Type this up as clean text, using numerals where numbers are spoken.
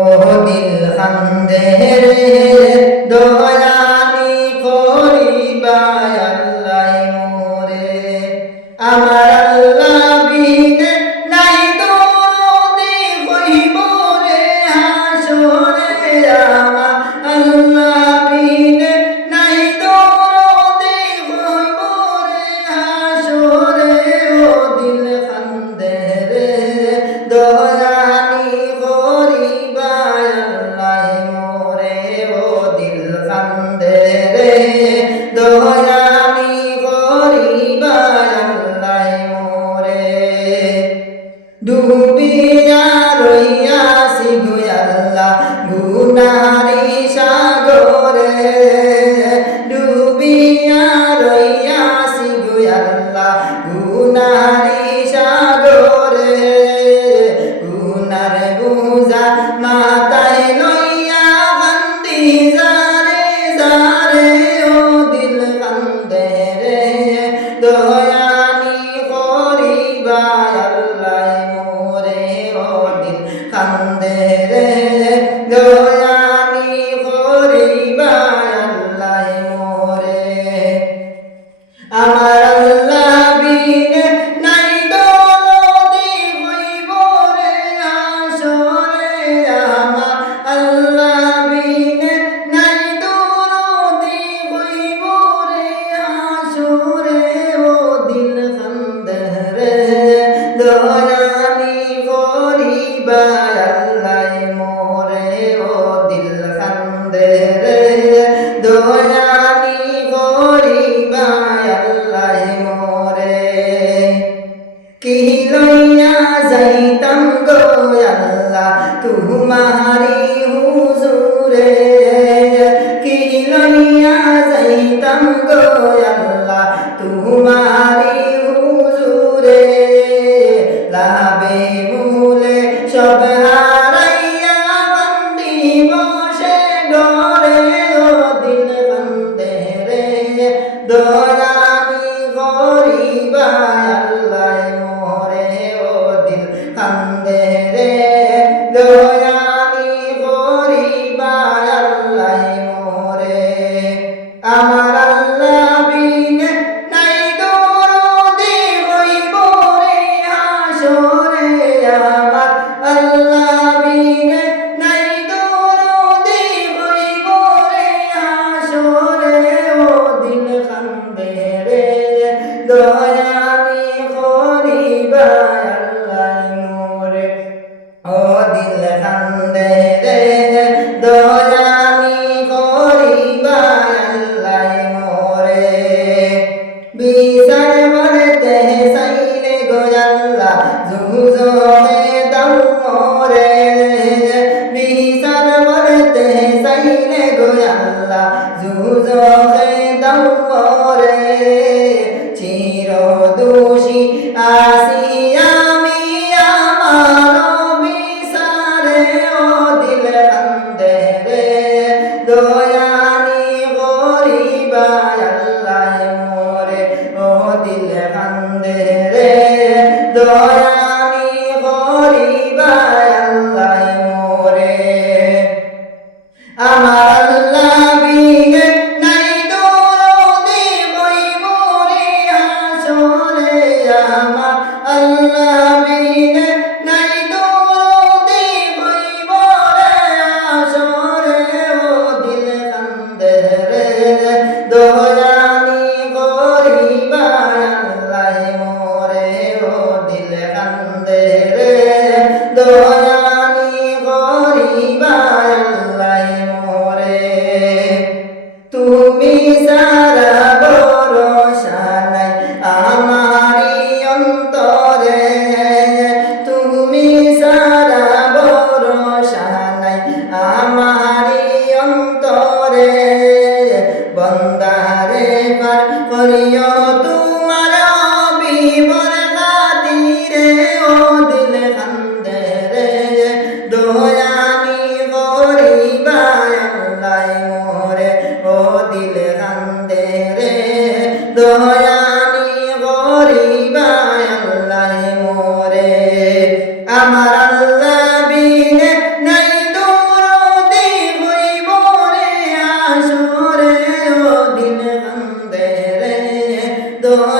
ও দিল কান্দে রে দয়ানি করিবা আল্লাহ মোরে আমার আল্লাহ বিনে নাই দরদি হইব রে হাসরে আমার আল্লাহ বিনে নাই দরদি হইব রে হাসরে ও দিল কান্দে রে দয়ানি করিবা আল্লাহ মোরে ও দিল কান্দে রে দয়ানি করিবা আল্লাহ মোরে ডুবিয়া রইয়াছি গো আল্লাহ গুনারি সাগরে ডুবিয়া রইয়াছি গো আল্লাহ গুনারি সাগরে গুনার বুঝা মাথায় লইয়া কান্দি যারে যারে ও দিল কান্দে রে দয়ানি করিবা আল্লাহ মোরে ও দিল কান্দে রে দয়ানি করিবা আল্লাহ মোরে আমার আল্লাহ বিনে নাই দরদি হইব রে হাসরে আমার আল্লাহ বিনে নাই দরদি হইব রে হাসরে ও দিল কান্দে রে দয়ানি করিবা আল্লাহ মোরে ও দিল কান্দে রে দয়ানি করিবা আল্লাহ মোরে কি লইয়া যাইতাম গো আল্লাহ তোমারি হুজুরে কি লইয়া যাইতাম গো আল্লাহ তোমারি হুজুরে লাভে মূলে সব হারাইয়া বান্দি বসে ডরে ও দিল কান্দে রে দয়ানি করিবা আল্লাহ মোরে ও দিল কান্দে রে দয়ানি করিবা আল্লাহ মোরে আমার আল্লাহ বিনে নাই দরদি হইব রে হাসরে আমার আল্লাহ বিনে নাই দরদি হইব রে হাসরে ও দিল কান্দে রে দয়ানি করিবা আল্লাহ মোরে ও দিল কান্দে রে দয়ানি করিবা আল্লাহ মোরে বিচার মরতে সাইলে গো আল্লাহ জুজরে দাও মোরে বিচার মরতে সাইলে গো আল্লাহ জুজরে দাও মোরে চির দোষী আসি আমি আমার বিচারে ও দিল কান্দে রে দয়ানি করিবা আল্লাহ মোরে ও দিল কান্দে রে দয়ানি করিবা আল্লাহ মোরে আমার আল্লাহ বিনে নাই দরদি হইব রে হাসরে আমার আল্লাহ বিনে নাই দরদি হইব রে হাসরে ও দিল কান্দে রে দয়ানি করিবা আল্লাহ মোরে ও দিল কান্দে রে দয়ানি করিবা আল্লাহ মোরে দয়াল